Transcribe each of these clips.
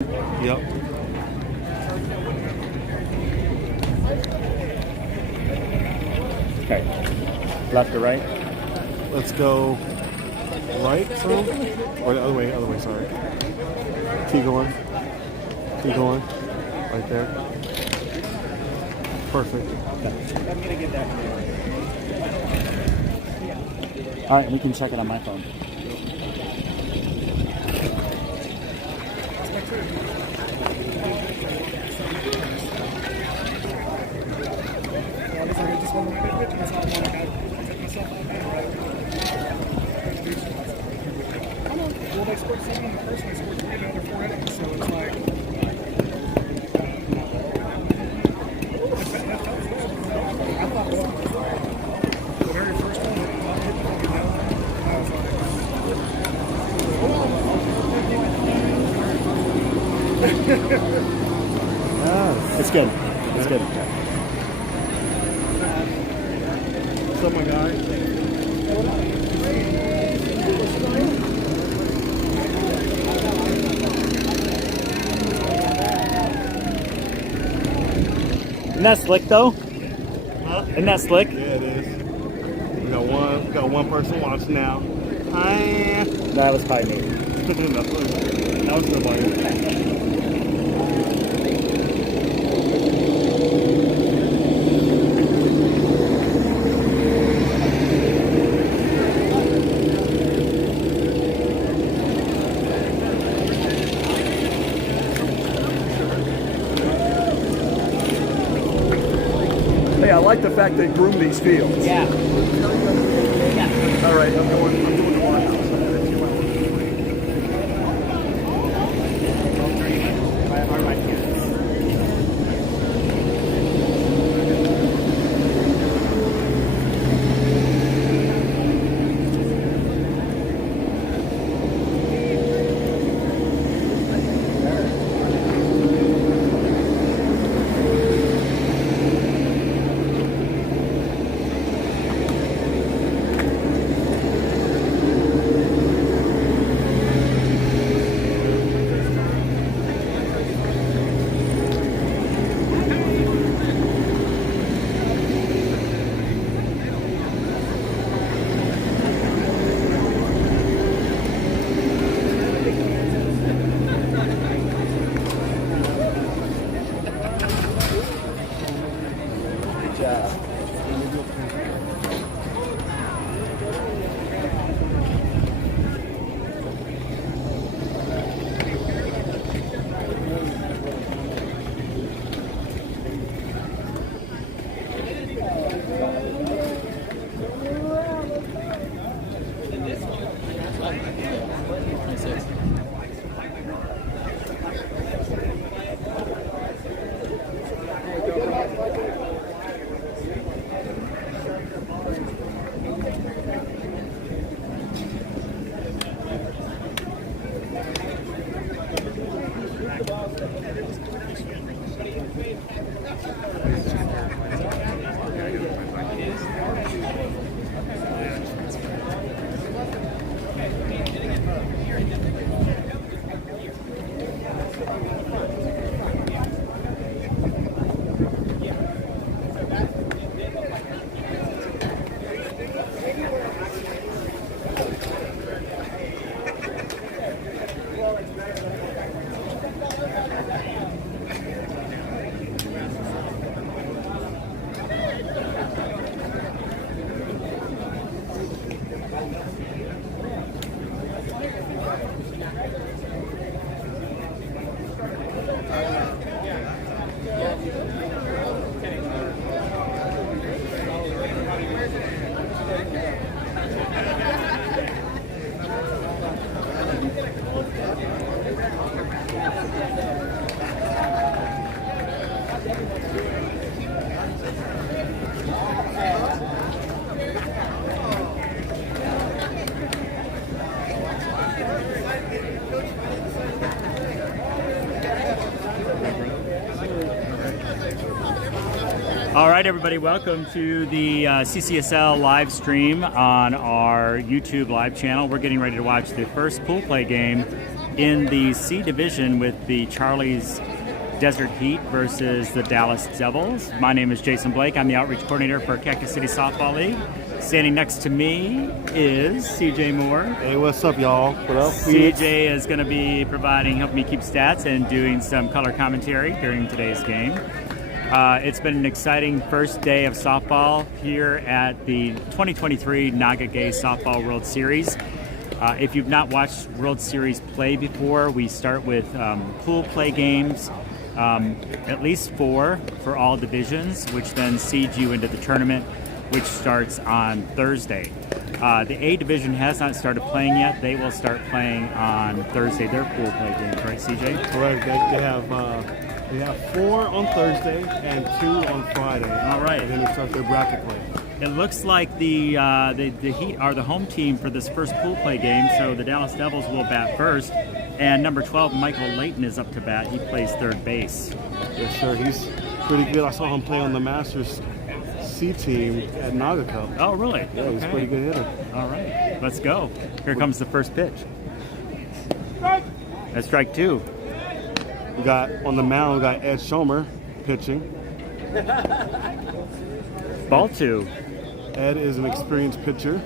Yep. Okay. Left or right? Let's go right some, or the other way, sorry. Keep going. Keep going. Right there. Perfect. I'm gonna get that. All right, we can check it on my phone. Well, they scored 7 in the first one, they scored 3 in the other 4 innings, so it's like... I thought the very first one, I was Oh, it's good. It's good. What's up, my guy? Isn't that slick though? Huh? Isn't that slick? Yeah, it is. We got one person watching now. Hi. That was probably me. That was nobody. Hey, I like the fact they groom these fields. Yeah. All right, I'm doing the one house. All right, everybody, welcome to the CCSL live stream on our YouTube live channel. We're getting ready to watch the first pool play game in the C division with the Charlie's Desert Heat versus the Dallas Devils. My name is Jason Blake. I'm the outreach coordinator for Cactus City Softball League. Standing next to me is CJ Moore. Hey, what's up, y'all? What up? CJ is going to be helping me keep stats and doing some color commentary during today's game. It's been an exciting first day of softball here at the 2023 Naga Gay Softball World Series. If you've not watched World Series play before, we start with pool play games, at least 4 for all divisions, which then seeds you into the tournament, which starts on Thursday. The A division has not started playing yet. They will start playing on Thursday. Their pool play games, right, CJ? Correct. They have 4 on Thursday and 2 on Friday. All right. And then they start their bracket play. It looks like the Heat are the home team for this first pool play game, so the Dallas Devils will bat first. And number 12, Michael Layton, is up to bat. He plays third base. Yes, sir. He's pretty good. I saw him play on the Masters C team at Naga Cup. Oh, really? Yeah, he's a pretty good hitter. All right, let's go. Here comes the first pitch. That's strike 2. We got on the mound, we got Ed Schomer pitching. Ball 2. Ed is an experienced pitcher,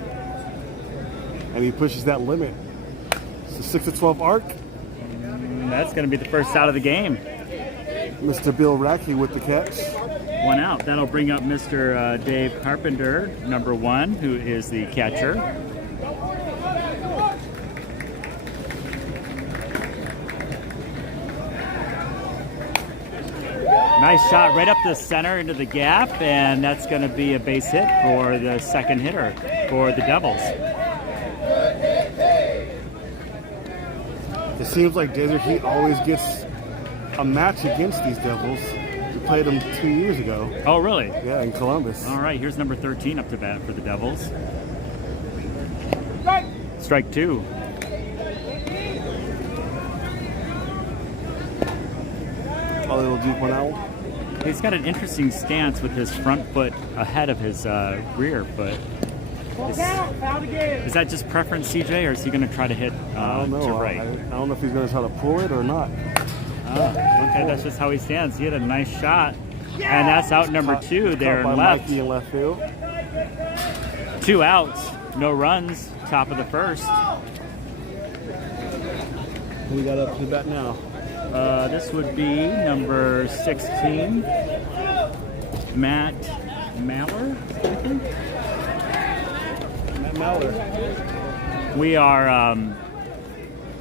and he pushes that limit. It's a 6-12 arc. That's going to be the first out of the game. Mr. Bill Rackey with the catch. 1 out. That'll bring up Mr. Dave Carpenter, number 1, who is the catcher. Nice shot right up the center into the gap, and that's going to be a base hit for the second hitter for the Devils. It seems like Desert Heat always gets a match against these Devils. We played them 2 years ago. Oh, really? Yeah, in Columbus. All right, here's number 13 up to bat for the Devils. Strike 2. A little deep one out. He's got an interesting stance with his front foot ahead of his rear foot. Is that just preference, CJ, or is he going to try to hit I don't know. to right? I don't know if he's going to try to pull it or not. Okay, that's just how he stands. He had a nice shot, and that's out number 2 there in by left. Mikey in left field. 2 outs, no runs, top of the first. Who we got up to the bat now? This would be number 16, Matt Maller, I think. Matt Maller. We are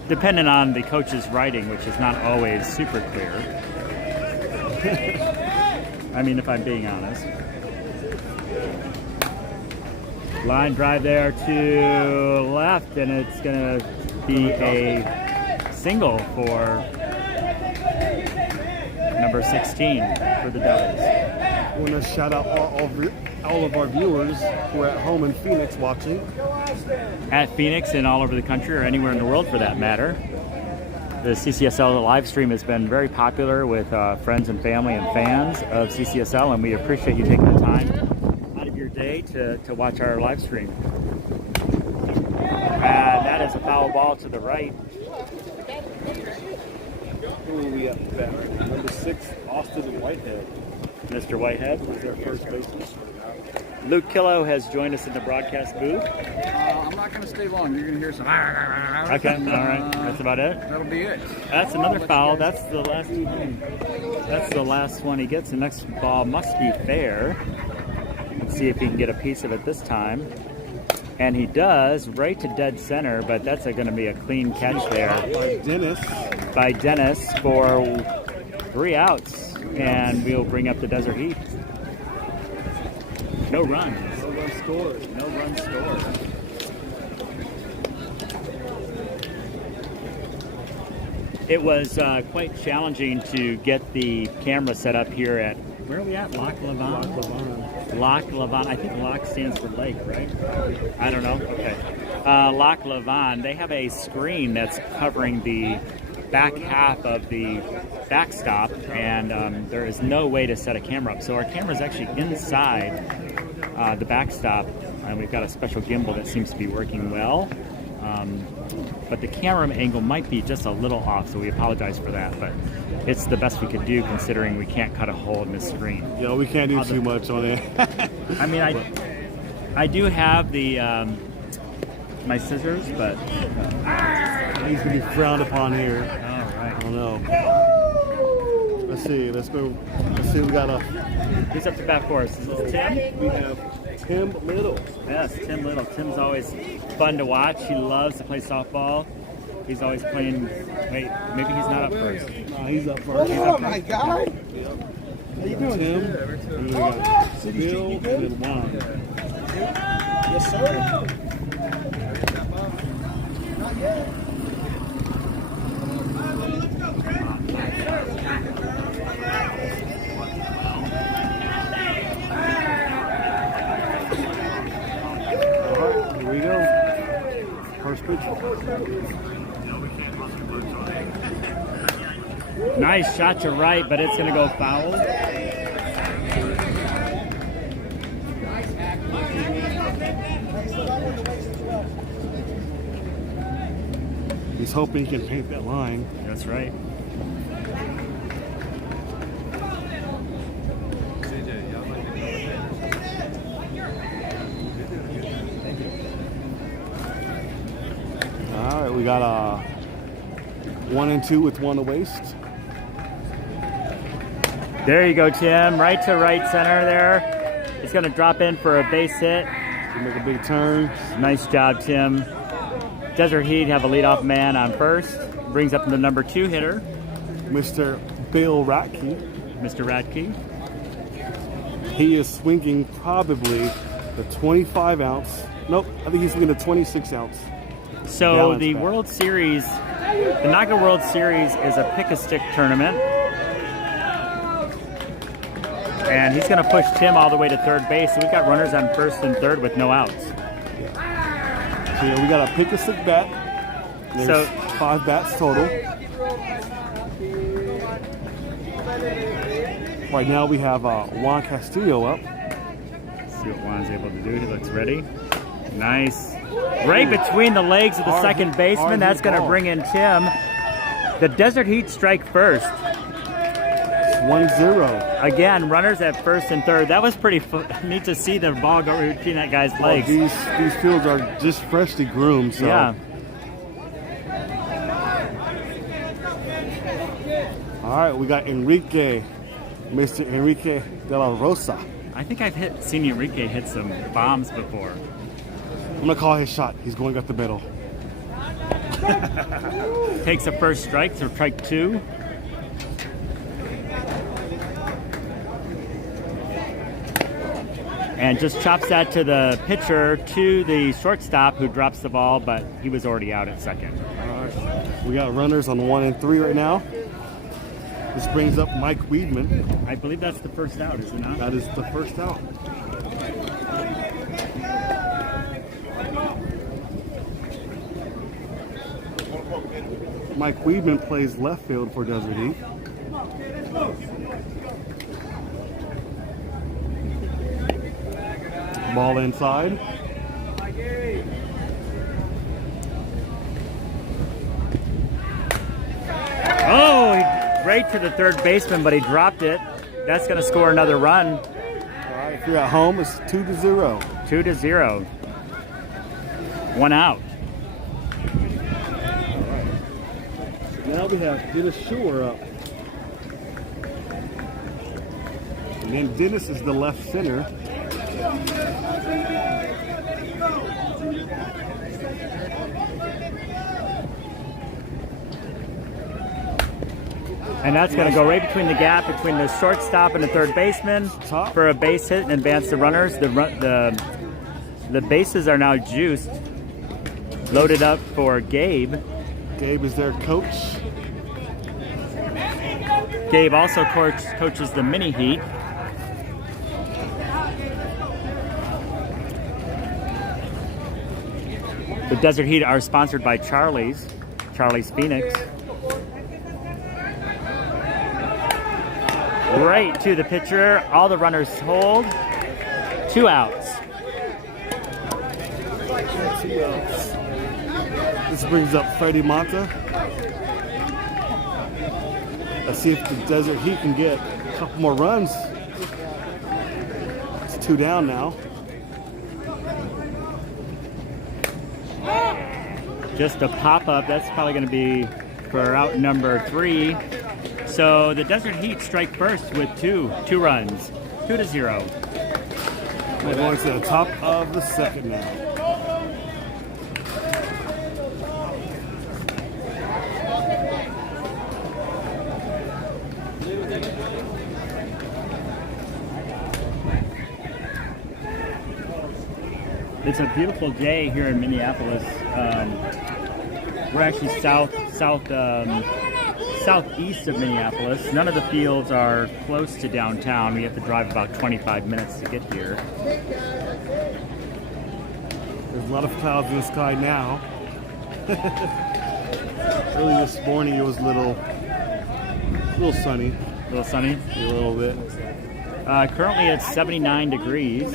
dependent on the coach's writing, which is not always super clear. I mean, if I'm being honest. Line drive there to left, and it's going to be a single for number 16 for the Devils. I want to shout out all of our viewers who are at home in Phoenix watching. At Phoenix and all over the country, or anywhere in the world for that matter. The CCSL live stream has been very popular with friends and family and fans of CCSL, and we appreciate you taking the time out of your day to watch our live stream. And that is a foul ball to the right. Who are we at bat? Number 6, Austin Whitehead. Mr. Whitehead was their first baseman. Luke Killo has joined us in the broadcast booth. I'm not going to stay long. You're going to hear some. Okay, all right. That's about it. That'll be it. That's another foul. That's the last one. That's the last one he gets. The next ball must be fair. Let's see if he can get a piece of it this time. And he does, right to dead center, but that's going to be a clean catch there. By Dennis for 3 outs. And we'll bring up the Desert Heat. No runs. No run scored. No run scored. It was quite challenging to get the camera set up here at, where are we at? Loch Levant? Loch Levant. I think Loch stands for lake, right? I don't know. Okay. Loch Levant, they have a screen that's covering the back half of the backstop, and there is no way to set a camera up. So our camera is actually inside the backstop, and we've got a special gimbal that seems to be working well. But the camera angle might be just a little off, so we apologize for that. But it's the best we could do considering we can't cut a hole in the screen. Yeah, we can't do too much on it. I mean, I do have the my scissors, but He's gonna be frowned upon here. all right. I don't know. Let's see. Let's go. Let's see. We got Who's up to bat for us? Is this Tim? we have Tim Little. Yes, Tim Little. Tim's always fun to watch. He loves to play softball. He's always playing. Wait, maybe he's not up first. He's up first. Oh my God! How you doing, Tim, and then we got Bill, and then Juan. Yes, sir. All right, here we go. First pitch. Nice shot to right, but it's going to go foul. He's hoping he can paint that line. That's right. All right, we got a 1 and 2 with 1 to waste. There you go, Tim. Right to right center there. He's going to drop in for a base hit. Make a big turn. Nice job, Tim. Desert Heat have a leadoff man on first. Brings up the number 2 hitter, Mr. Bill Ratke. Mr. Radke. He is swinging probably the 25 ounce. Nope, I think he's swinging the 26 ounce. So Balance the bat. World Series, the NAGA World Series is a pick-a-stick tournament. And he's going to push Tim all the way to third base. So we've got runners on first and third with no outs. So yeah, we got a pick a stick bat. There's So- 5 bats total. Right now we have Juan Castillo up. See what Juan's able to do. He looks ready. Nice. Right between the legs of the Hard second hit- baseman. hard That's hit going to ball. bring in Tim. The Desert Heat strike first. 1-0. Again, runners at first and third. That was pretty neat to see the ball go between that guy's Well, legs. these fields are just freshly groomed, so Yeah. all right, we got Enrique, Mr. Enrique de la Rosa. I think I've seen Enrique hit some bombs before. I'm gonna call his shot. He's going up the middle. Takes a first strike, so strike 2. And just chops that to the pitcher, to the shortstop, who drops the ball, but he was already out at second. All right, we got runners on 1 and 3 right now. This brings up Mike Weedman. I believe that's the first out, is it not? That is the first out. Mike Weedman plays left field for Desert Heat. Ball inside. Oh, right to the third baseman, but he dropped it. That's going to score another run. All right, if you're at home, it's 2-0. 2-0. 1 out. Now we have Dennis Shore up. And then Dennis is the left center. And that's going to go right between the gap between the shortstop and the third baseman Top. for a base hit and advance the runners. The bases are now juiced. Loaded up for Gabe. Gabe is their coach. Gabe also coaches the Mini Heat. The Desert Heat are sponsored by Charlie's Phoenix. Right to the pitcher. All the runners hold. 2 outs. This brings up Freddie Monta. Let's see if the Desert Heat can get a couple more runs. It's 2 down now. Just a pop-up. That's probably going to be for out number 3. So the Desert Heat strike first with two runs, 2-0. We're going to the top of the second now. It's a beautiful day here in Minneapolis. We're actually southeast of Minneapolis. None of the fields are close to downtown. We have to drive about 25 minutes to get here. There's a lot of clouds in the sky now. Early this morning it was a little sunny. A little sunny? A little bit. Currently it's 79 degrees.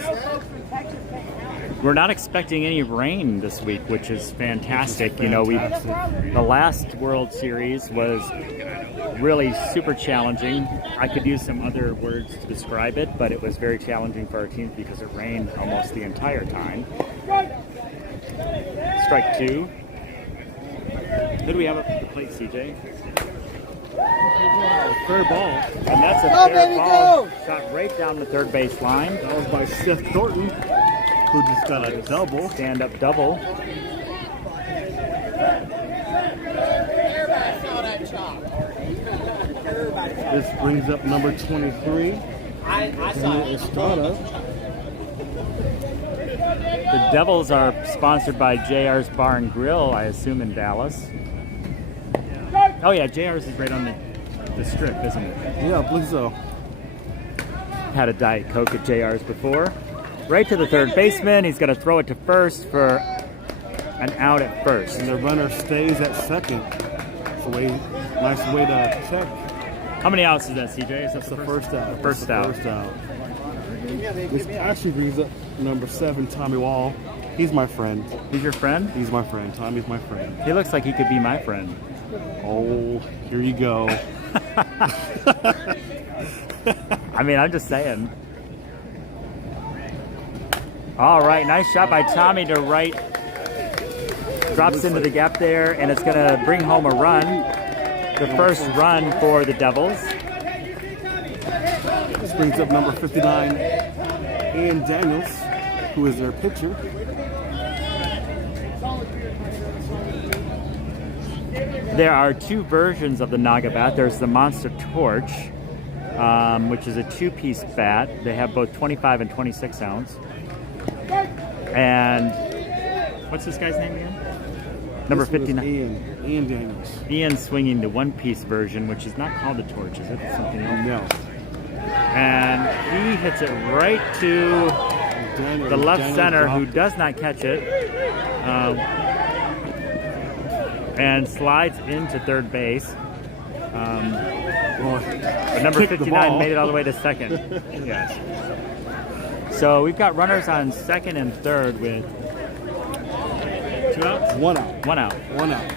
We're not expecting any rain this week, which is fantastic. You know, the last World Series was really super challenging. I could use some other words to describe it, but it was very challenging for our teams because it rained almost the entire time. Strike 2. Who do we have at the plate, CJ? Fair ball. And that's a fair ball. Shot right down the third base line. That was by Seth Thornton, who just got a double. Stand-up double. This brings up number 23. Estrada. The Devils are sponsored by JR's Bar and Grill, I assume, in Dallas. Oh yeah, JR's is right on the strip, isn't it? Yeah, I believe so. Had a Diet Coke at JR's before. Right to the third baseman. He's going to throw it to first for an out at first. And the runner stays at second. It's a nice way to check. How many outs is that, CJ? Is that That's the first out. The first out. This actually brings up number 7, Tommy Wall. He's my friend. He's your friend? He's my friend. Tommy's my friend. He looks like he could be my friend. Oh, here you go. I mean, I'm just saying. All right, nice shot by Tommy to right. Drops into the gap there, and it's going to bring home a run. The first run for the Devils. This brings up number 59, Ian Daniels, who is their pitcher. There are 2 versions of the Naga bat. There's the Monster Torch, which is a 2-piece bat. They have both 25 and 26 ounce. And what's this guy's name again? Number 59. Ian Daniels. Ian's swinging the 1-piece version, which is not called the Torch, is it? It's something else. No. And he hits it right to the left center, who does not catch it. And slides into third base. But number 59 made it all the way to second. Yes. So we've got runners on second and third with 2 outs? 1 out. 1 out. 1 out.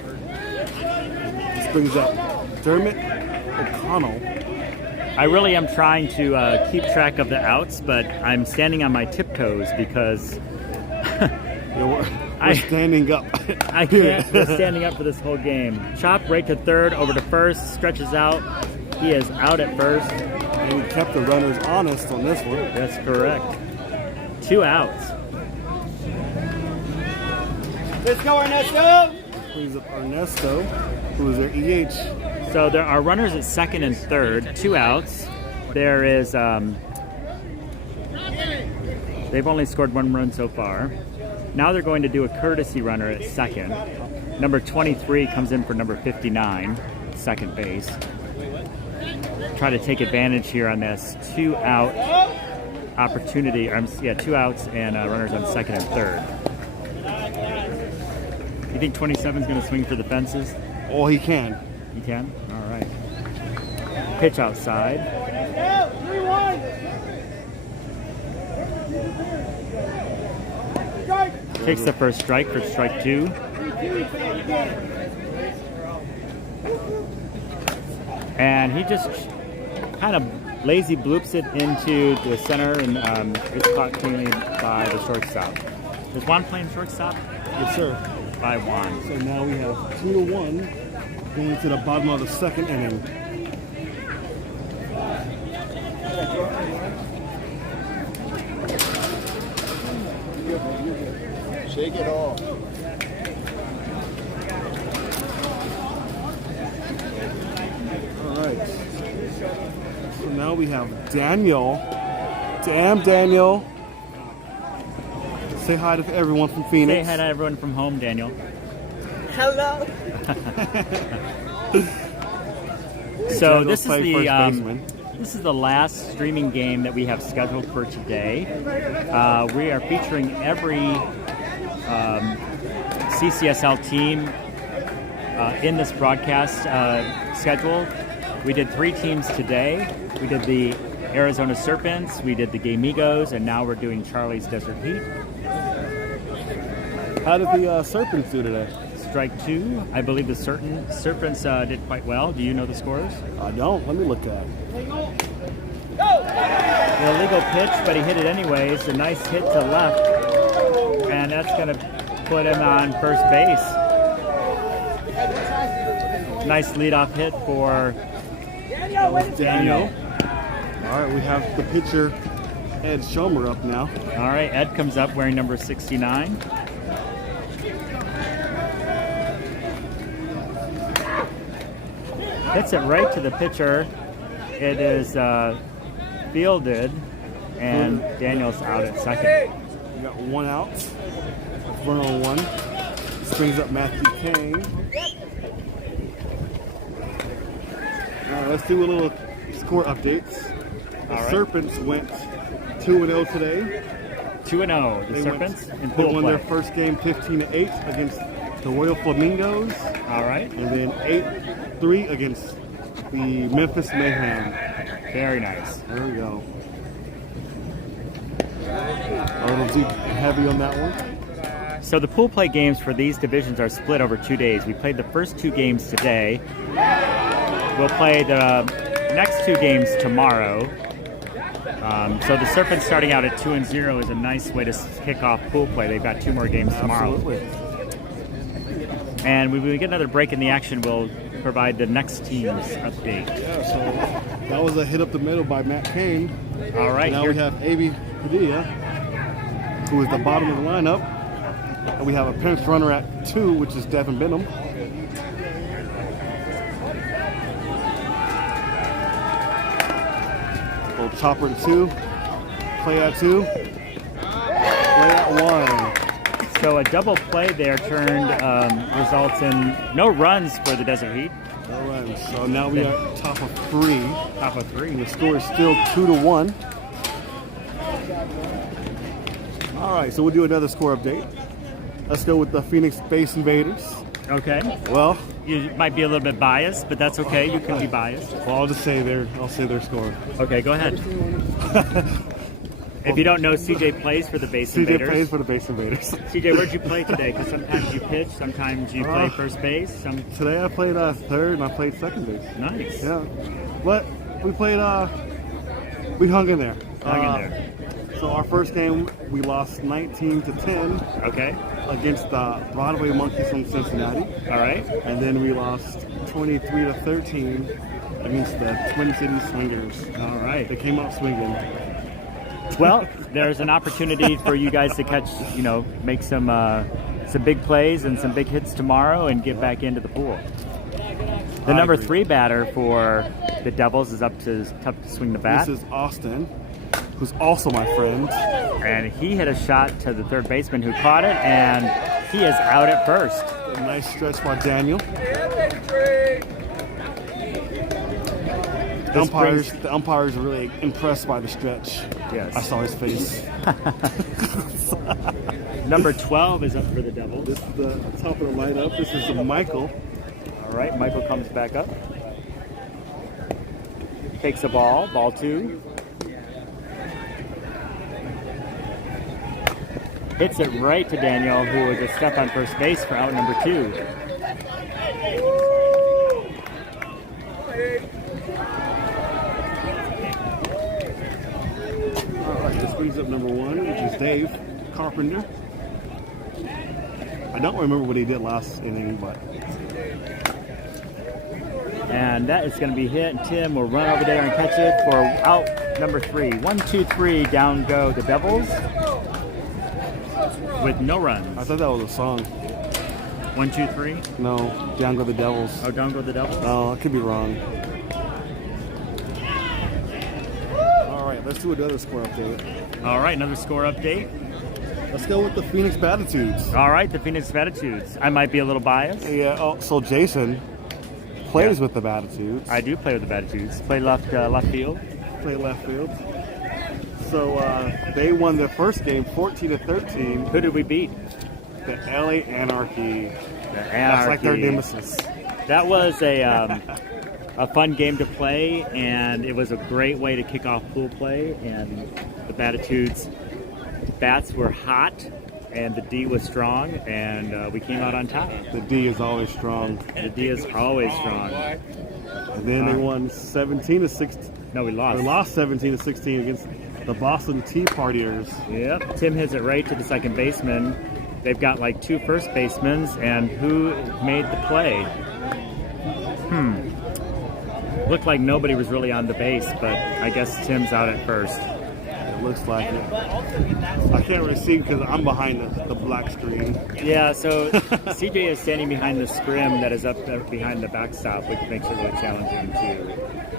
This brings up Dermot O'Connell. I really am trying to keep track of the outs, but I'm standing on my tiptoes because We're standing up. I can't be standing up for this whole game. Chop right to third, over to first, stretches out. He is out at first. And we kept the runners honest on this one. That's correct. 2 outs. Let's go, Ernesto! Brings up Ernesto, who is their EH. So there are runners at second and third, 2 outs. There is, they've only scored 1 run so far. Now they're going to do a courtesy runner at second. Number 23 comes in for number 59, second base. Try to take advantage here on this 2 out opportunity. 2 outs and runners on second and third. You think 27 is going to swing for the fences? Oh, he can. He can? All right. Pitch outside. Takes the first strike for strike 2. And he just kind of lazy bloops it into the center, and it's caught cleanly by the shortstop. Is Juan playing shortstop? Yes, sir. By Juan. So now we have 2-1 going to the bottom of the second inning. Shake it off. All right. So now we have Daniel. Damn, Daniel. Say hi to everyone from Phoenix. Say hi to everyone from home, Daniel. Hello. So Daniel's this is playing the first baseman. this is the last streaming game that we have scheduled for today. We are featuring every CCSL team in this broadcast schedule. We did 3 teams today. We did the Arizona Serpents, we did the Gamigos, and now we're doing Charlie's Desert Heat. How did the Serpents do today? Strike 2. I believe the Serpents did quite well. Do you know the scores? I don't. Let me look at it. The illegal pitch, but he hit it anyways. A nice hit to left, and that's going to put him on first base. Nice leadoff hit for Daniel. All right, we have the pitcher, Ed Schomer, up now. All right, Ed comes up wearing number 69. Hits it right to the pitcher. It is fielded, and Daniel's out at second. We got 1 out. Runner on 1. This brings up Matthew Kane. All right, let's do a little score updates. The All right. Serpents went 2-0 today. 2-0, the They Serpents in They pool won play. their first game 15-8 against the Royal Flamingos, All right, and then 8-3 against the Memphis Mayhem. very nice. There we go. A little deep and heavy on that one. So the pool play games for these divisions are split over 2 days. We played the first 2 games today. We'll play the next 2 games tomorrow. So the Serpents starting out at 2-0 is a nice way to kick off pool play. They've got 2 more games tomorrow. Absolutely. And when we get another break in the action, we'll provide the next team's update. Yeah, so that was a hit up the middle by Matt Kane. All right, Now here- we have A.B. Padilla, who is the bottom of the lineup. And we have a pinch runner at 2, which is Devin Benham. Little chopper to 2. Play at 2. Play at 1. So a double play there results in no runs for the Desert Heat. No runs. So now we are top of 3. Top of 3. And the score is still 2-1. All right, so we'll do another score update. Let's go with the Phoenix Space Invaders. Okay. Well, You might be a little bit biased, but that's okay. You can be biased. I'll say their score. Okay, go ahead. If you don't know, CJ plays for the Base CJ Invaders. plays for the Base Invaders. CJ, where'd you play today? Because sometimes you pitch, sometimes you play first base. Today I played third and I played second base. Nice. Yeah, but we played. We hung in there. Hung in there. So our first game we lost 19-10 Okay. against the Broadway Monkeys from Cincinnati, All right. and then we lost 23-13 against the Twin Cities Swingers. All right. They came out swinging. Well, there's an opportunity for you guys to catch, make some big plays and some big hits tomorrow and get back into the pool. The I number agree. 3 batter for the Devils is tough to swing the bat. This is Austin, who's also my friend. And he hit a shot to the third baseman who caught it, and he is out at first. A nice stretch by Daniel. The umpires are really impressed by the stretch. Yes. I saw his face. Number 12 is up for the Devils. This is the top of the lineup. This is Michael. All right, Michael comes back up. Takes a ball 2. Hits it right to Daniel, who was a step on first base for out number 2. All right, this brings up number 1, which is Dave Carpenter. I don't remember what he did last inning, but And that is going to be hit. And Tim will run over there and catch it for out number 3. 1, 2, 3, down go the Devils with no runs. I thought that was a song. 1, 2, 3. No, down go the Devils. Oh, down go the Devils. Oh, I could be wrong. All right, let's do another score update. All right, another score update. Let's go with the Phoenix Batitudes. All right, the Phoenix Batitudes. I might be a little biased. Yeah. Oh, so Jason plays with the Batitudes. I do play with the Batitudes. Play left field. Play left field. So they won their first game 14-13. Who did we beat? The LA Anarchy. The That's like their nemesis. That was a fun game to play, and it was a great way to kick off pool play. And the Batitudes bats were hot, and the D was strong, and we came out on top. The D is always strong. The D is always strong. And then they won 17-16. No, we lost. They lost 17-16 against the Boston Tea Partiers. Yep. Tim hits it right to the second baseman. They've got like 2 first basemen, and who made the play? Looked like nobody was really on the base, but I guess Tim's out at first. It looks like it. I can't really see because I'm behind the black screen. Yeah, so CJ is standing behind the scrim that is up there behind the backstop, which makes it really challenging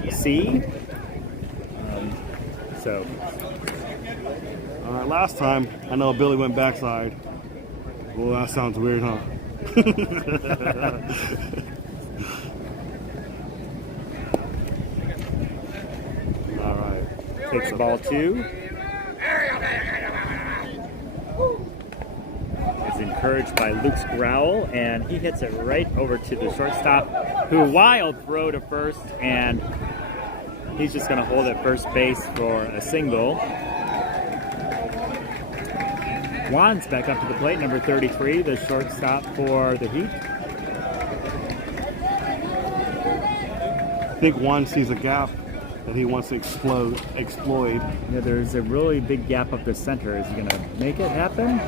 to see. All right, last time, I know Billy went backside. Well, that sounds weird, huh? All right. Takes ball 2. Is encouraged by Luke's growl, and he hits it right over to the shortstop, who wild throw to first, and he's just going to hold at first base for a single. Juan's back up to the plate, number 33, the shortstop for the Heat. I think Juan sees a gap that he wants to exploit. Yeah, there's a really big gap up the center. Is he going to make it happen?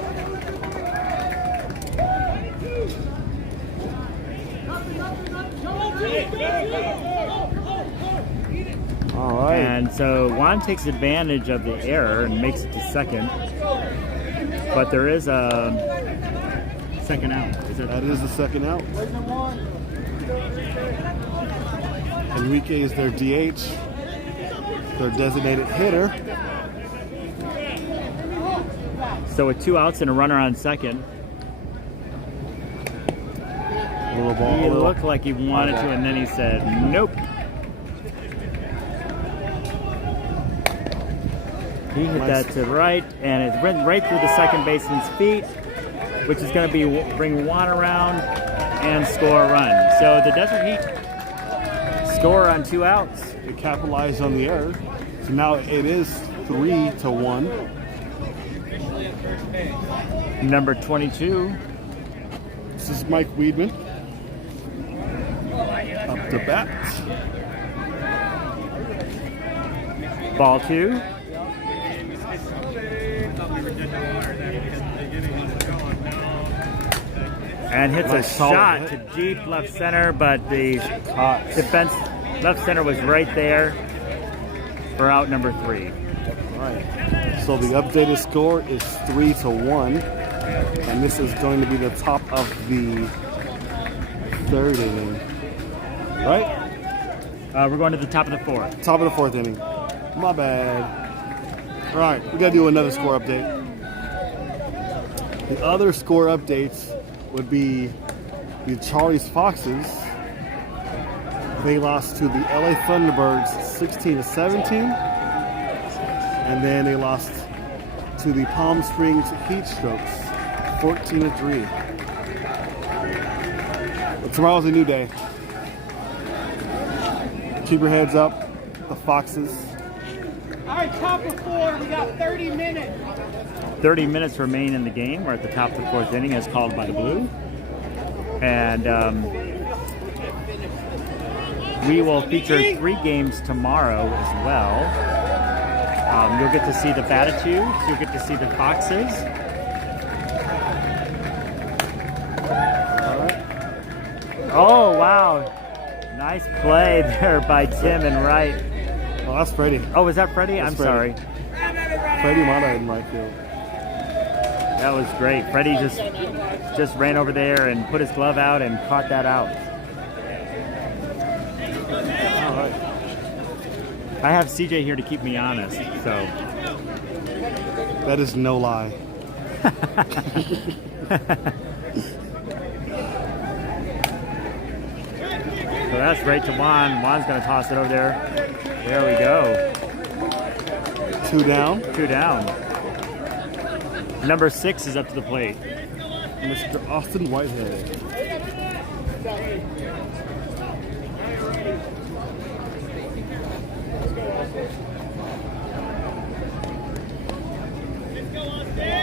All right. And so Juan takes advantage of the error and makes it to second. But there is a second out. That is the second out. Enrique is their DH, their designated hitter. So with 2 outs and a runner on second, Little ball. he looked like he wanted to, and then he said, nope. He hit that to right, and it went right through the second baseman's feet, which is going to bring Juan around and score a run. So the Desert Heat score on 2 outs. They capitalized on the error. So now it is 3-1. Number 22. This is Mike Weedman. Up to bat. Ball 2. And hits a Nice solid shot hit. to deep left center, but the defense left center was right there for out number 3. All right. So the updated score is 3-1, and this is going to be the top of the 3rd inning. Right? We're going to the top of the 4th. Top of the 4th inning. My bad. All right, we got to do another score update. The other score updates would be the Charlie's Foxes. They lost to the LA Thunderbirds 16-17. And then they lost to the Palm Springs Heat Strokes 14-3. But tomorrow's a new day. Keep your heads up, the Foxes. All right, top of 4. We got 30 minutes. 30 minutes remain in the game. We're at the top of the 4th inning as called by the Blue. And we will feature 3 games tomorrow as well. You'll get to see the Batitudes. You'll get to see the Foxes. Oh, wow. Nice play there by Tim and Wright. Oh, that's Freddie. Oh, was that Freddie? That's I'm Freddie. sorry. Freddie Mata in right field. That was great. Freddie just ran over there and put his glove out and caught that out. All right. I have CJ here to keep me honest, so. That is no lie. So that's right to Juan. Juan's going to toss it over there. There we go. 2 down. 2 down. Number 6 is up to the plate. Mr. Austin Whitehead.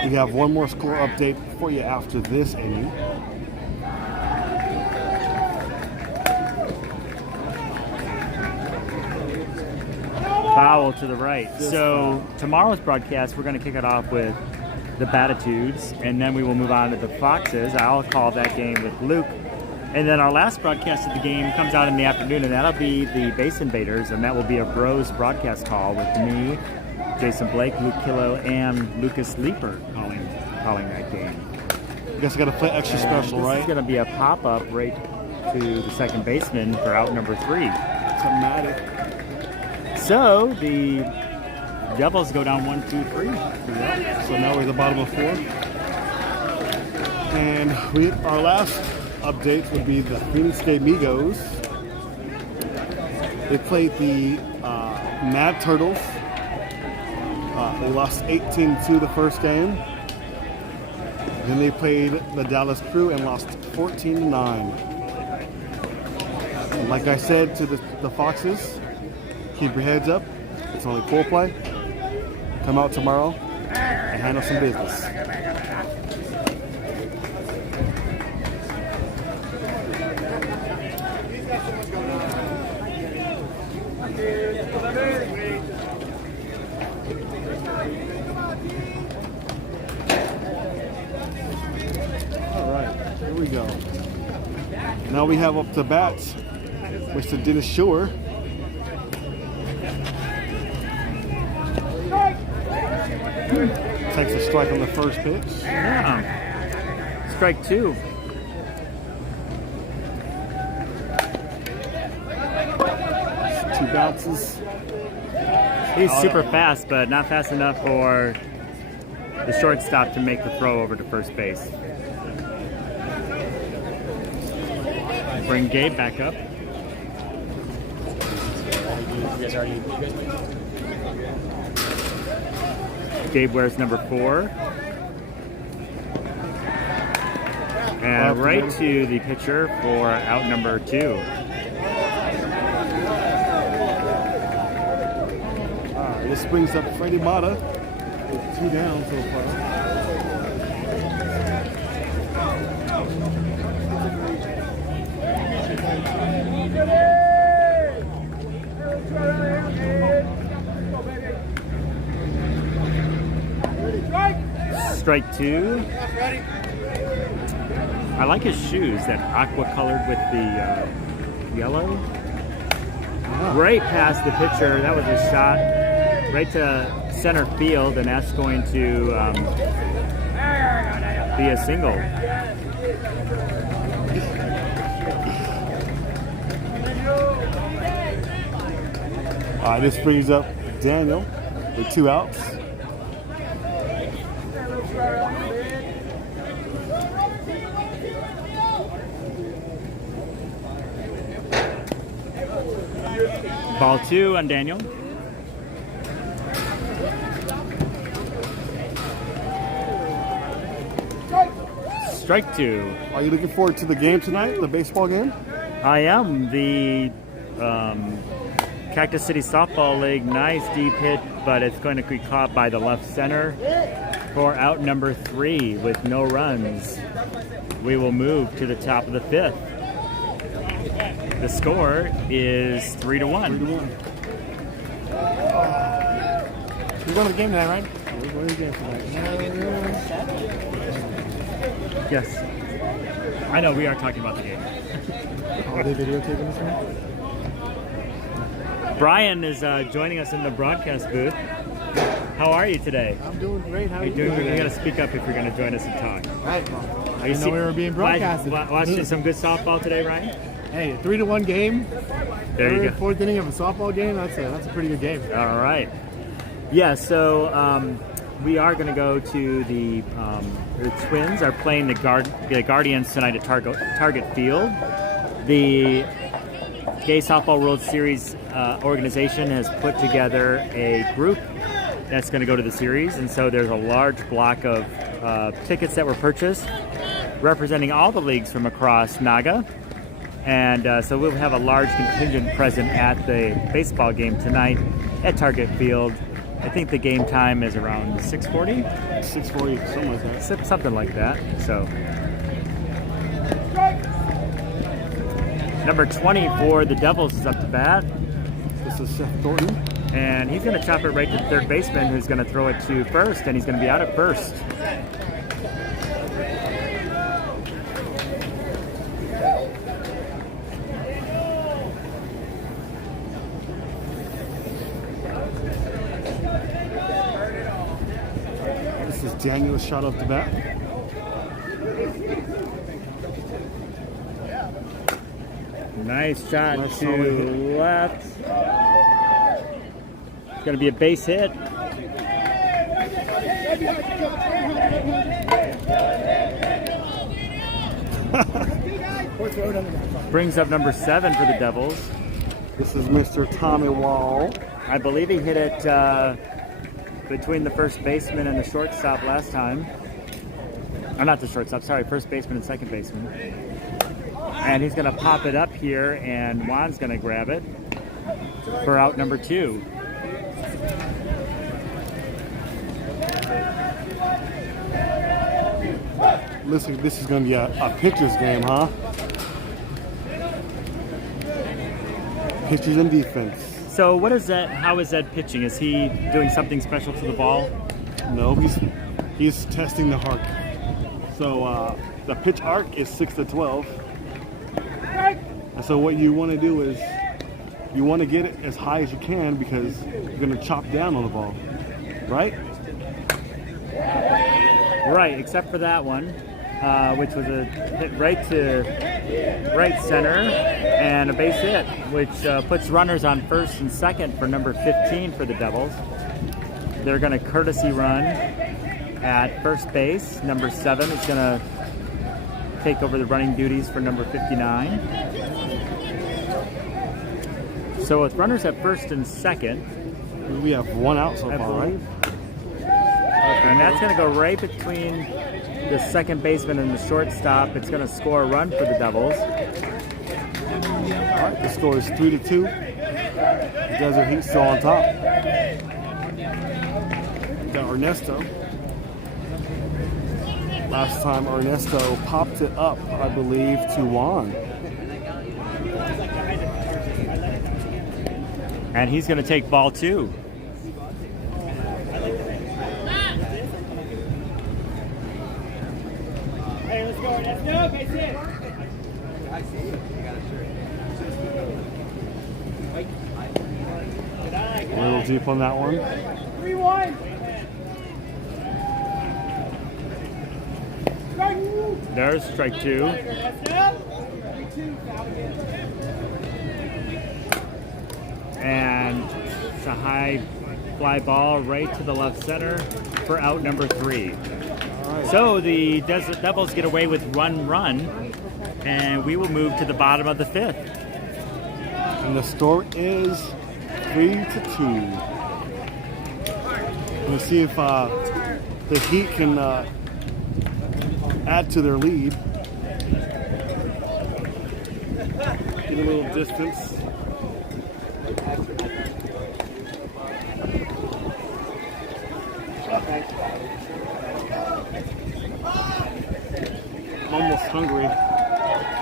We have one more score update for you after this inning. Foul to the right. So tomorrow's broadcast, we're going to kick it off with the Batitudes, and then we will move on to the Foxes. I'll call that game with Luke. And then our last broadcast of the game comes out in the afternoon, and that'll be the Base Invaders, and that will be a Bros broadcast call with me, Jason Blake, Luke Killo, and Lucas Leeper calling that game. I guess I got to play extra special, This right? is going to be a pop-up right to the second baseman for out number 3. Automatic. So the Devils go down 1, 2, 3. Yeah. So now we're at the bottom of 4. And our last update would be the Phoenix Day Migos. They played the Mad Turtles. They lost 18-2 the first game. Then they played the Dallas Crew and lost 14-9. And like I said to the Foxes, keep your heads up. It's only full play. Come out tomorrow and handle some business. All right, here we go. Now we have up to bats Mr. Dennis Shore. Takes a strike on the first pitch. Yeah. Strike 2. Two bounces. He's super fast, but not fast enough for the shortstop to make the throw over to first base. Bring Gabe back up. Gabe wears number 4. And right to the pitcher for out number 2. This brings up Freddie Mata with 2 down so far. Strike 2. I like his shoes, that aqua colored with the yellow. Right past the pitcher. That was a shot right to center field, and that's going to be a single. This brings up Daniel with 2 outs. Ball 2 on Daniel. Strike 2. Are you looking forward to the game tonight, the baseball game? I am. The Cactus City Softball League, nice deep hit, but it's going to be caught by the left center. for out number 3 with no runs. We will move to the top of the 5th. The score is 3-1. 3-1. We're going to the game tonight, right? We're going to the game tonight. Yes. I know we are talking about the game. Are they videotaping this one? Brian is joining us in the broadcast booth. How are you today? I'm doing great. How are You're doing good. You got to speak up if you're going to join us and talk. Right. I didn't know we were being broadcasted. Watching some good softball today, Ryan? Hey, 3-1 game. There you go. Fourth inning of a softball game. That's a pretty good game. All right. Yeah, so we are going to go to the Twins are playing the Guardians tonight at Target Field. The Gay Softball World Series organization has put together a group that's going to go to the series, and so there's a large block of tickets that were purchased representing all the leagues from across Naga. And so we'll have a large contingent present at the baseball game tonight at Target Field. I think the game time is around 6:40? 6:40, something like that. Something like that. So number 20 for the Devils is up to bat. This is Seth Thornton. And he's going to chop it right to the third baseman, who's going to throw it to first, and he's going to be out at first. This is Daniel's shot off the bat. Nice shot Nice to solid hit. left. It's going to be a base hit. Brings up number 7 for the Devils. This is Mr. Tommy Wall. I believe he hit it between the first baseman and the shortstop last time. Or not the shortstop, sorry, first baseman and second baseman. And he's going to pop it up here, and Juan's going to grab it for out number 2. Listen, this is going to be a pitcher's game, huh? Pitchers and defense. So what is that? How is that pitching? Is he doing something special to the ball? No, he's testing the arc. So the pitch arc is 6 to 12. And so what you want to do is you want to get it as high as you can because you're going to chop down on the ball, right? Right, except for that one, which was a hit right to right center and a base hit, which puts runners on first and second for number 15 for the Devils. They're going to courtesy run at first base. Number 7 is going to take over the running duties for number 59. So with runners at first and second, We have one out so I far, right? believe. And that's going to go right between the second baseman and the shortstop. It's going to score a run for the Devils. All right, the score is 3 to 2. The Desert Heat still on top. Got Ernesto. Last time Ernesto popped it up, I believe, to Juan. And he's going to take ball 2. Hey, let's go. Let's go. Base hit. A little deep on that one. 3-1. There's strike 2. And it's a high fly ball right to the left center for out number 3. So the Desert Devils get away with one run, and we will move to the bottom of the 5th. And the score is 3 to 2. Let's see if the Heat can add to their lead. Get a little distance.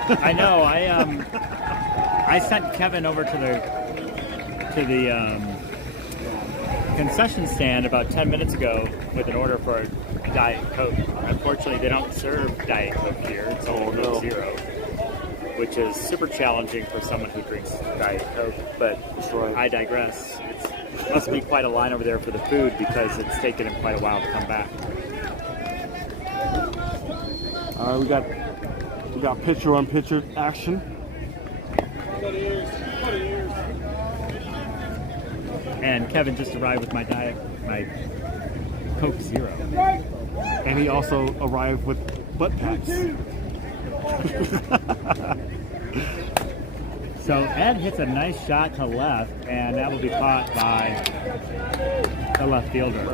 I know. I sent Kevin over to the concession stand about 10 minutes ago with an order for a Diet Coke. Unfortunately, they don't serve Diet Coke here. It's only Coke Zero, which is super challenging for someone who drinks Diet Coke. But I digress. It must be quite a line over there for the food because it's taken him quite a while to come back. All right, we got picture-on-picture action. And Kevin just arrived with my Coke Zero. And he also arrived with butt packs. So Ed hits a nice shot to left, and that will be caught by the left fielder.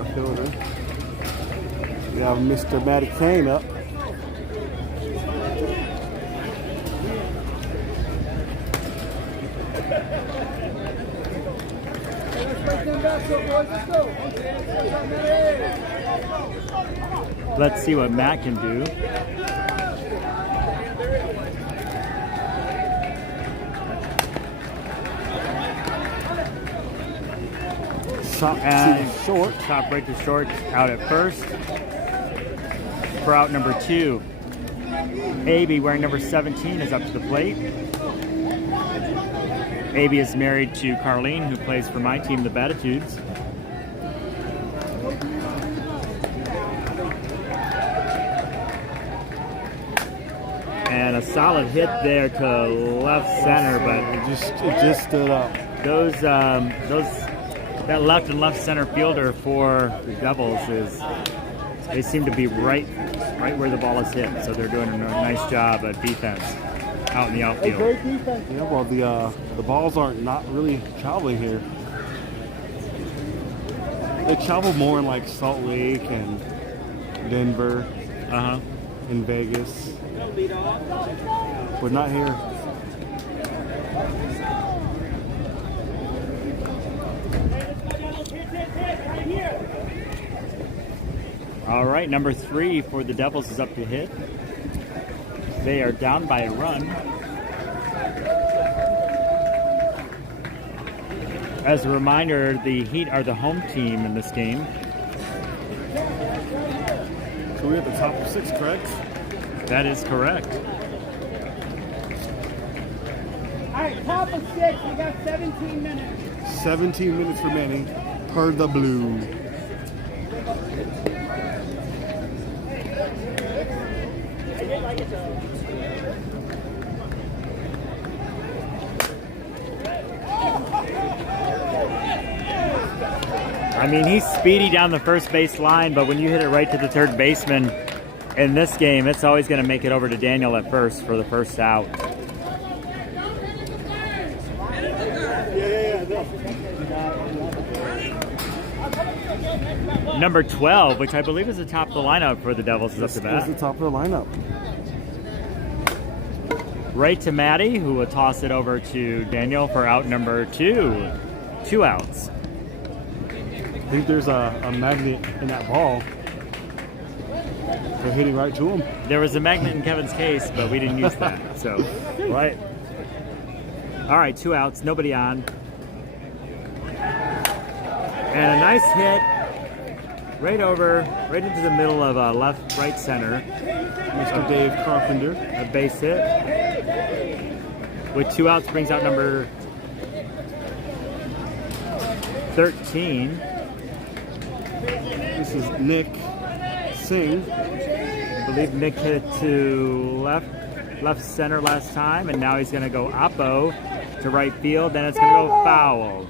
We have Mr. Matty Kane up. Let's see what Matt can do. Shot and short. Shot break to short out at first. For out number 2. AB, wearing number 17, is up to the plate. AB is married to Carlene, who plays for my team, the Batitudes. And a solid hit there to left center, but it just stood up. That left and left center fielder for the Devils they seem to be right where the ball is hit, so they're doing a nice job of defense out in the outfield. Yeah, well, the balls are not really traveling here. They travel more in like Salt Lake and Denver, in Vegas, but not here. All right, number 3 for the Devils is up to hit. They are down by a run. As a reminder, the Heat are the home team in this game. So we're at the top of 6, correct? That is correct. All right, top of 6. We got 17 minutes. 17 minutes remaining per the blue. I mean, he's speedy down the first base line, but when you hit it right to the third baseman in this game, it's always going to make it over to Daniel at first for the first out. Number 12, which I believe is the top of the lineup for the Devils, is up to bat. This is the top of the lineup. Right to Matty, who will toss it over to Daniel for out number 2. 2 outs. I think there's a magnet in that ball. They're hitting right to him. There was a magnet in Kevin's case, but we didn't use that. So, right. All right, 2 outs, nobody on. And a nice hit right into the middle of left, right center. Mr. Dave Carpenter. A base hit. With 2 outs brings out number 13. This is Nick Singh. I believe Nick hit it to left center last time, and now he's going to go oppo to right field. Then it's going to go foul.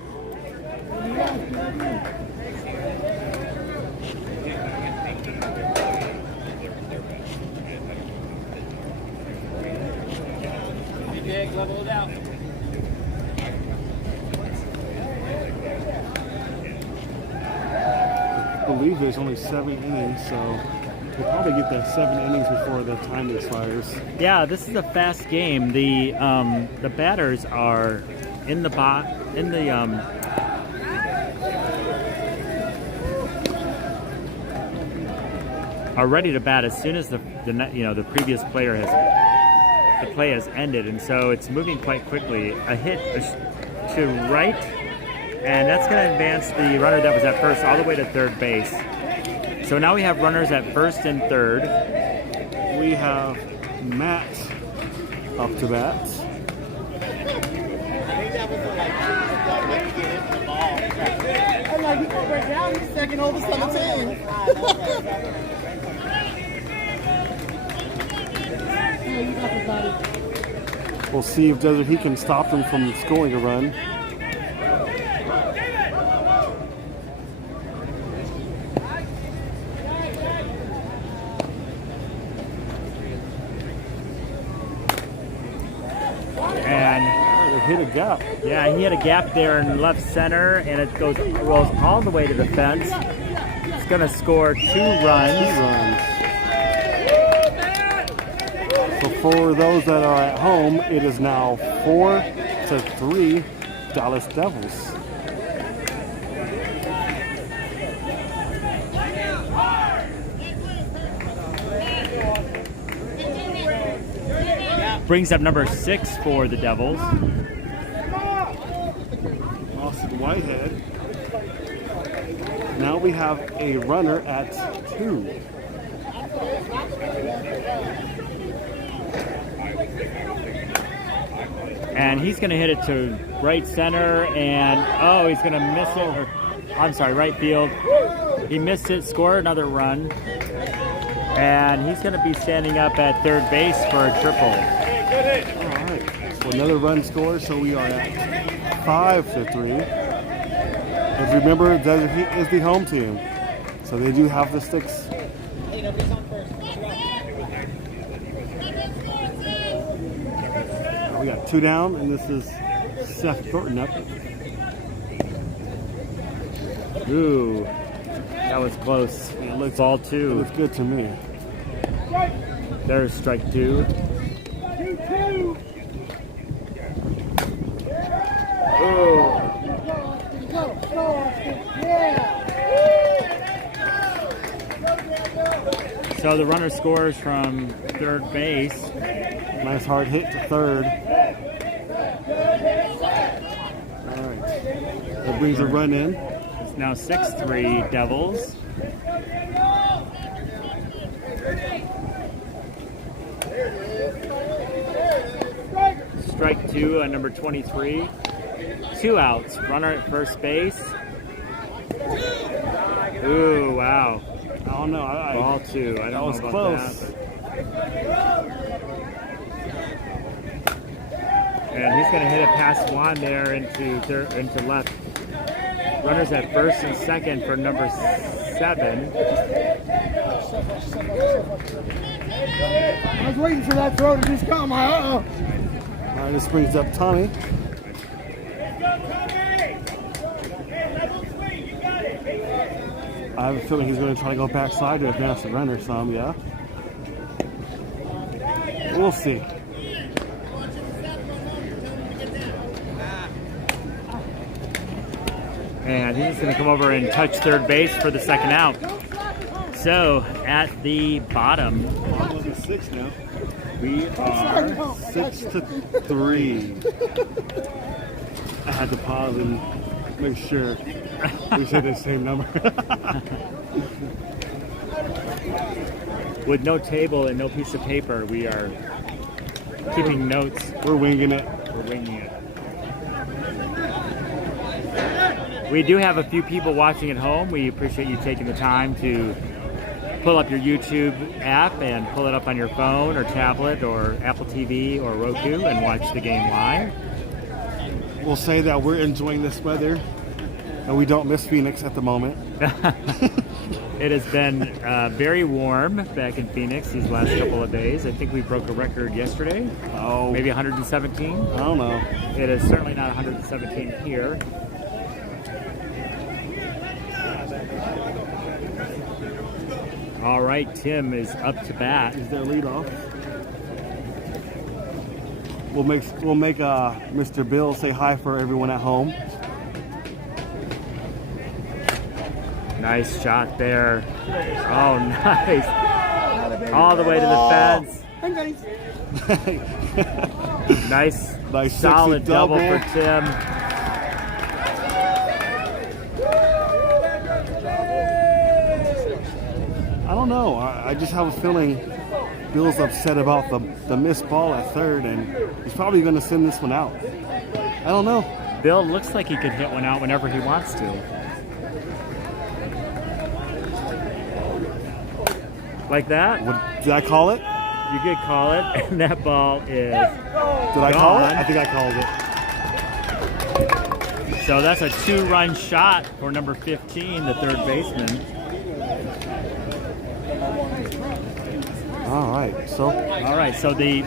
Level it out. I believe there's only 7 innings, so we'll probably get the 7 innings before the time expires. Yeah, this is a fast game. The batters are are ready to bat as soon as the previous player has the play has ended, and so it's moving quite quickly. A hit to right, and that's going to advance the runner that was at first all the way to third base. So now we have runners at first and third. We have Matt up to bat. I'm like, you go right down, he's second oldest on the team. We'll see if Desert Heat can stop them from scoring a run. Hit a gap. Yeah, he had a gap there in left center, and it rolls all the way to the fence. It's going to score 2 runs. So for those that are at home, it is now 4-3 Dallas Devils. Brings up number 6 for the Devils. Austin Whitehead. Now we have a runner at 2. And he's going to hit it to right center, and he's going to miss it. Right field. He missed it, scored another run. And he's going to be standing up at third base for a triple. All right, so another run score, so we are at 5-3. And remember, Desert Heat is the home team, so they do have the sticks. We got 2 down, and this is Seth Thornton up. Ooh, that was close. Yeah, it looks ball It 2. looks good to me. There's strike 2. So the runner scores from third base. Nice hard hit to third. All right. That brings a run in. It's now 6-3 Devils. Strike 2 on number 23. 2 outs. Runner at first base. Ooh, wow. I don't know. Ball 2. I don't know was about close. that. And he's going to hit it past Juan there into left. Runners at first and second for number 7. I was waiting for that throw to just come. All right, this brings up Tommy. I have a feeling he's going to try to go backside to advance the runner some, yeah. We'll see. And he's going to come over and touch third base for the second out. So at the bottom, Bottom of the 6 now. We are 6-3. I had to pause and make sure we said the same number. with no table and no piece of paper, we are keeping notes. We're winging it. We're winging it. We do have a few people watching at home. We appreciate you taking the time to pull up your YouTube app and pull it up on your phone or tablet or Apple TV or Roku and watch the game live. We'll say that we're enjoying this weather and we don't miss Phoenix at the moment. It has been very warm back in Phoenix these last couple of days. I think we broke a record yesterday. Oh, Maybe 117. I don't know. It is certainly not 117 here. All right, Tim is up to bat. Is their leadoff? We'll make Mr. Bill say hi for everyone at home. Nice shot there. Oh, nice. All the way to the fence. Thanks. Nice, Nice solid sexy double double. for Tim. I don't know. I just have a feeling Bill's upset about the missed ball at third, and he's probably going to send this one out. I don't know. Bill looks like he could hit one out whenever he wants to. Like that? Did I call it? You could call it, and that ball is Did I call it? I think I called it. so that's a 2-run shot for number 15, the third baseman. All right. So All right, so the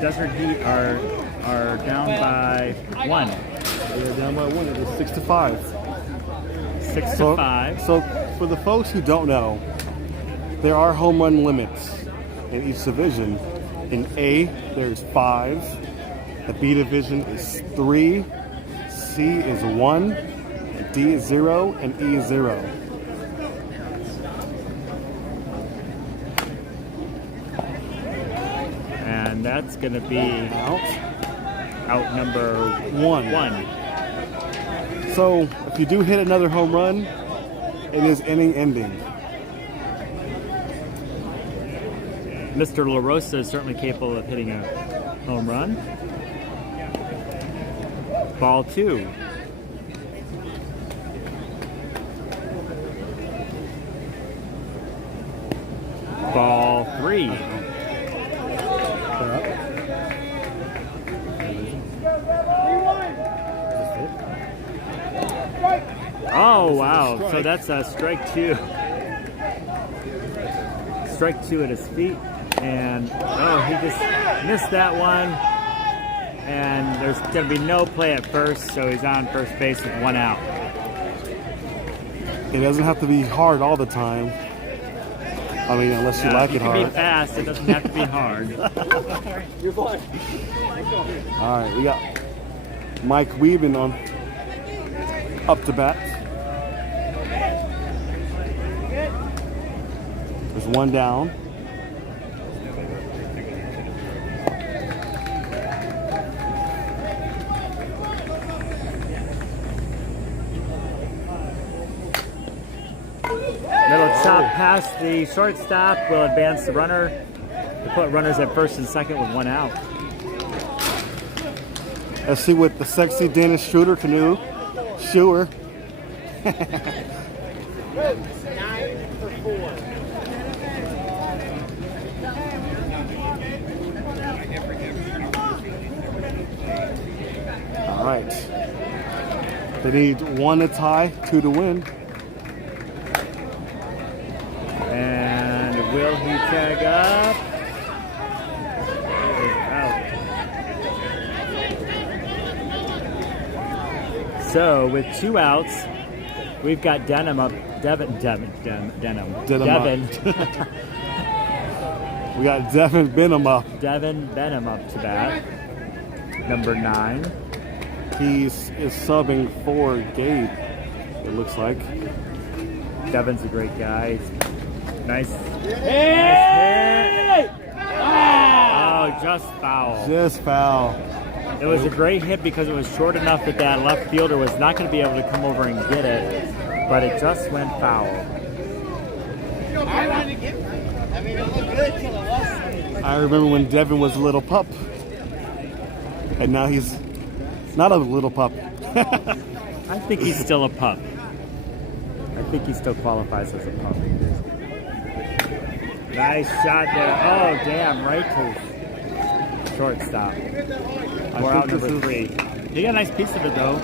Desert Heat are down by 1, they're down by 1. It was 6-5. 6-5. So for the folks who don't know, there are home run limits in each division. In A, there's 5. The B division is 3. C is 1. D is 0, and E is 0. And that's going to be out number 1. 1. So if you do hit another home run, it is inning ending. Mr. La Rosa is certainly capable of hitting a home run. Ball 2. Ball 3. Oh, wow. So that's a strike 2. Strike 2 at his feet. And, oh, he just missed that one. And there's going to be no play at first, so he's on first base with 1 out. It doesn't have to be hard all the time. I mean, unless you like You it can be hard. fast, it doesn't have to be hard. All right, we got Mike Wieben on up to bat. There's 1 down. Little chop past the shortstop will advance the runner. To put runners at first and second with 1 out. Let's see what the sexy Dennis Schroeder can do. Sure. 9 for 4. All right. They need 1 to tie, 2 to win. And will he tag up? Out. So with 2 outs, we've got Devin. We got Devin Benham up. Devin Benham up to bat. Number 9. He is subbing for Gabe, it looks like. Devin's a great guy. Nice. Nice hit. Oh, just foul. Just foul. It was a great hit because it was short enough that that left fielder was not going to be able to come over and get it, but it just went foul. I wanted to get one. I mean, it looked good till it wasn't. I remember when Devin was a little pup, and now he's not a little pup. I think he's still a pup. I think he still qualifies as a pup. Nice shot there. Oh, damn, right to shortstop. We're out number 3. He got a nice piece of it, though.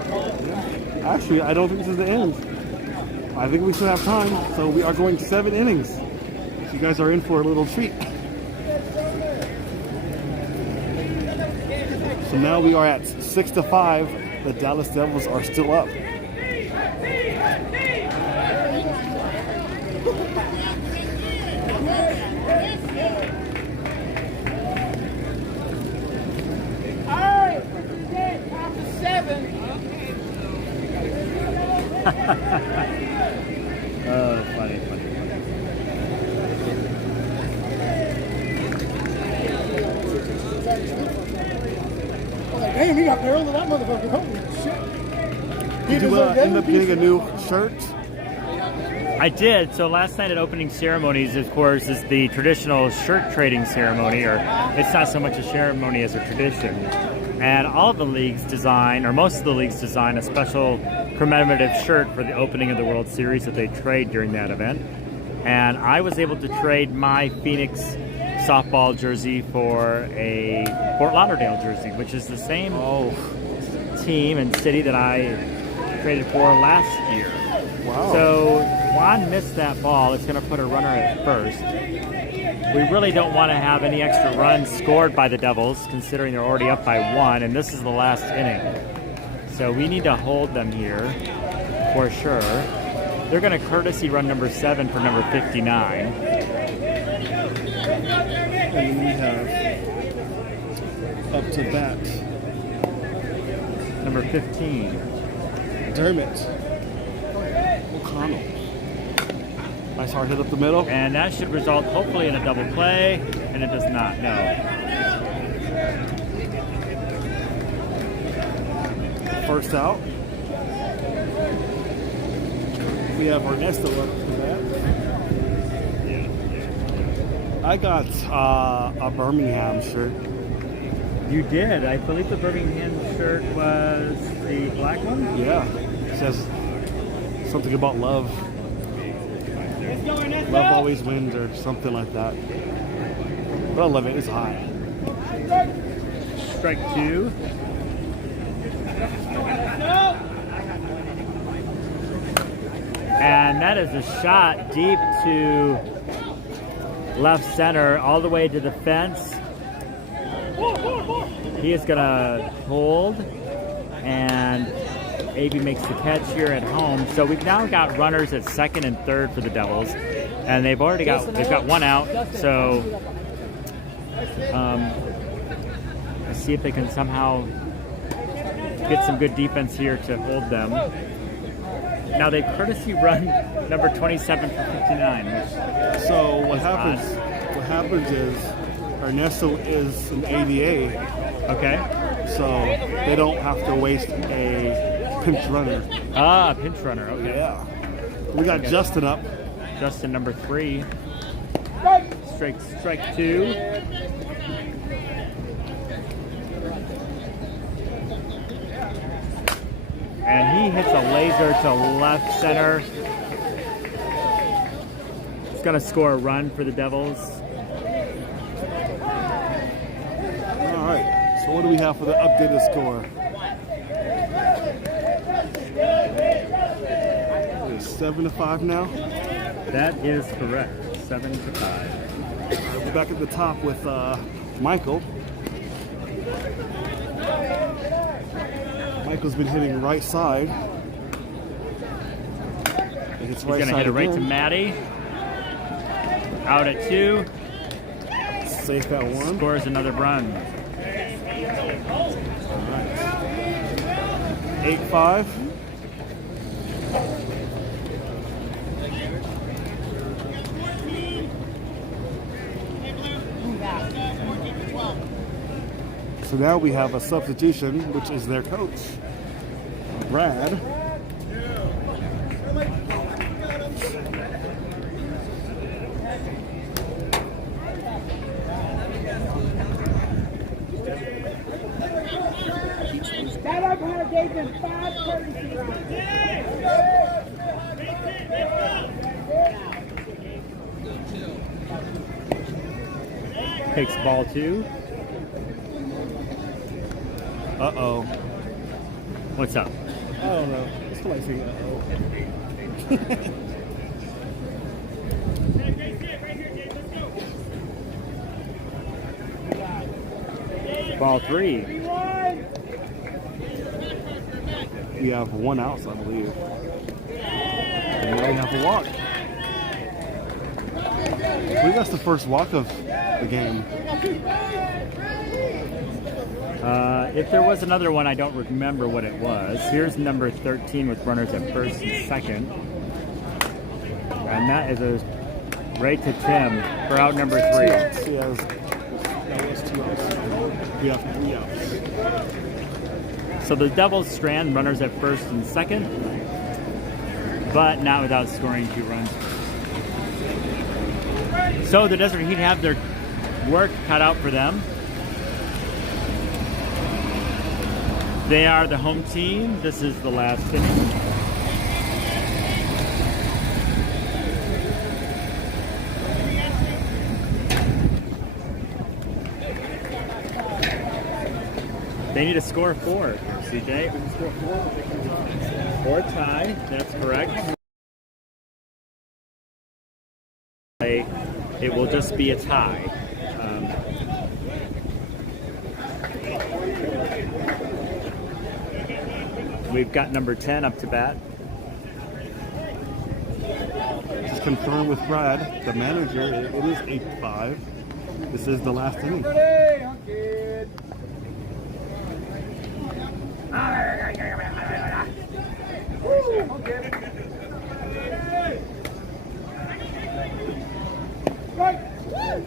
Actually, I don't think this is the end. I think we still have time, so we are going 7 innings. So you guys are in for a little treat. So now we are at 6-5. The Dallas Devils are still up. Alright, 7. Oh, funny. Damn, he got barreled to that motherfucker. Holy shit. Did you end up getting a new shirt? I did. So last night at opening ceremonies, of course, is the traditional shirt trading ceremony, or it's not so much a ceremony as a tradition. And all of the leagues design, or most of the leagues design, a special commemorative shirt for the opening of the World Series that they trade during that event. And I was able to trade my Phoenix softball jersey for a Fort Lauderdale jersey, which is the same team and city that I traded for last year. Wow. So Juan missed that ball. It's going to put a runner at first. We really don't want to have any extra runs scored by the Devils, considering they're already up by 1, and this is the last inning. So we need to hold them here for sure. They're going to courtesy run number 7 for number 59. And then we have up to bat Number 15. Dermot O'Connell. Nice hard hit up the middle. And that should result hopefully in a double play, and it does not, no. First out. We have Ernesto up to bat. I got a Birmingham shirt. You did. I believe the Birmingham shirt was the black one? Yeah. It says something about love. Love always wins or something like that. But I love it. It's hot. Strike 2. And that is a shot deep to left center, all the way to the fence. He is going to hold, and AB makes the catch here at home. So we've now got runners at second and third for the Devils, and they've got 1 out. So let's see if they can somehow get some good defense here to hold them. Now they courtesy run number 27 for 59. So what happens is Ernesto is an ADA. Okay. So they don't have to waste a pinch runner. Ah, pinch runner. Okay. Yeah. We got Justin up. Justin, number 3. Strike 2. And he hits a laser to left center. It's going to score a run for the Devils. All right. So what do we have for the updated score? It's 7-5 now. That is correct. 7-5. We're back at the top with Michael. Michael's been hitting right side. He's going to hit it right to Maddie. Out at 2. Safe at 1. Scores another run. All right. 8-5. So now we have a substitution, which is their coach, Brad. That umpire gave them 5 courtesy runs. Takes ball 2. Uh-oh. What's up? I don't know. It's like saying uh-oh. Ball 3. We have 1 out, I believe. And now we have a walk. I believe that's the first walk of the game. If there was another one, I don't remember what it was. Here's number 13 with runners at first and second. And that is a right to Tim for out number 3. That was 2 outs. We have 3 outs. So the Devils strand runners at first and second, but not without scoring 2 runs. So the Desert Heat have their work cut out for them. They are the home team. This is the last inning. They need a score of 4, CJ. Or tie, that's correct. It will just be a tie. We've got number 10 up to bat. Just confirm with Brad, the manager, it is 8-5. This is the last inning.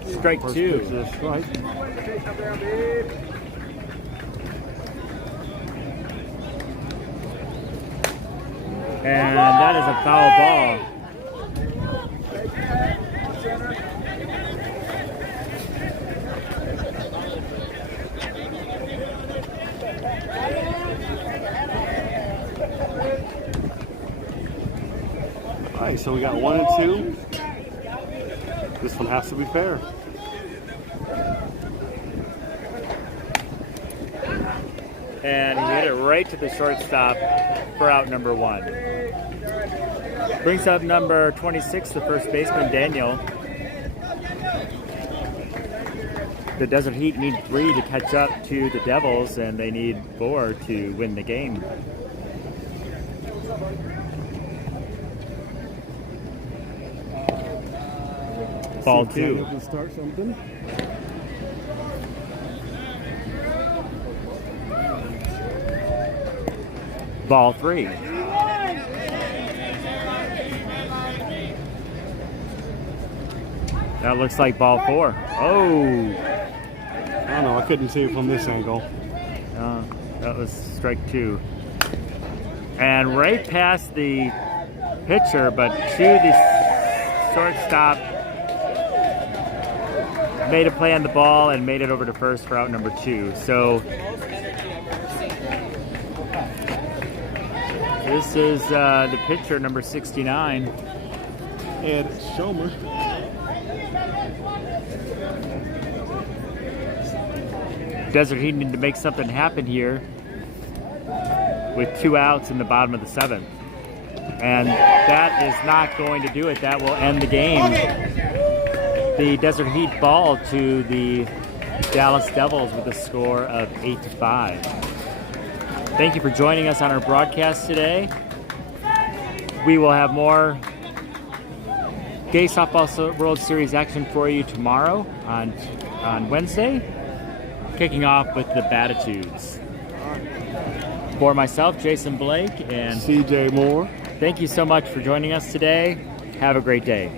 Strike First 2. pitch is a strike. And that is a foul ball. All right, so we got 1 and 2. This one has to be fair. And he hit it right to the shortstop for out number 1. Brings up number 26, the first baseman, Daniel. The Desert Heat need 3 to catch up to the Devils, and they need 4 to win the game. Ball 2. Can start something. Ball 3. That looks like ball 4. Oh! I don't know, I couldn't see it from this angle. That was strike 2. And right past the pitcher, but to the shortstop. Made a play on the ball and made it over to first for out number 2. So this is the pitcher, number 69. Ed Schomer. Desert Heat need to make something happen here with 2 outs in the bottom of the 7th. And that is not going to do it. That will end the game. The Desert Heat fall to the Dallas Devils with a score of 8-5. Thank you for joining us on our broadcast today. We will have more Gay Softball World Series action for you tomorrow on Wednesday, kicking off with the Batitudes. For myself, Jason Blake, and CJ Moore. Thank you so much for joining us today. Have a great day.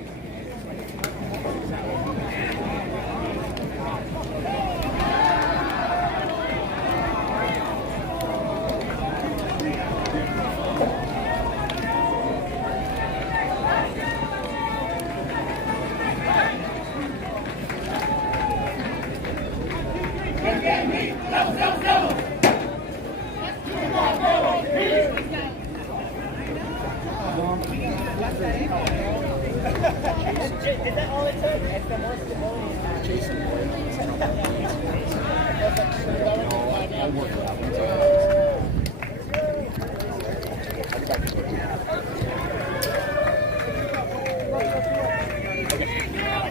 Is that all it took? It's the most Jason.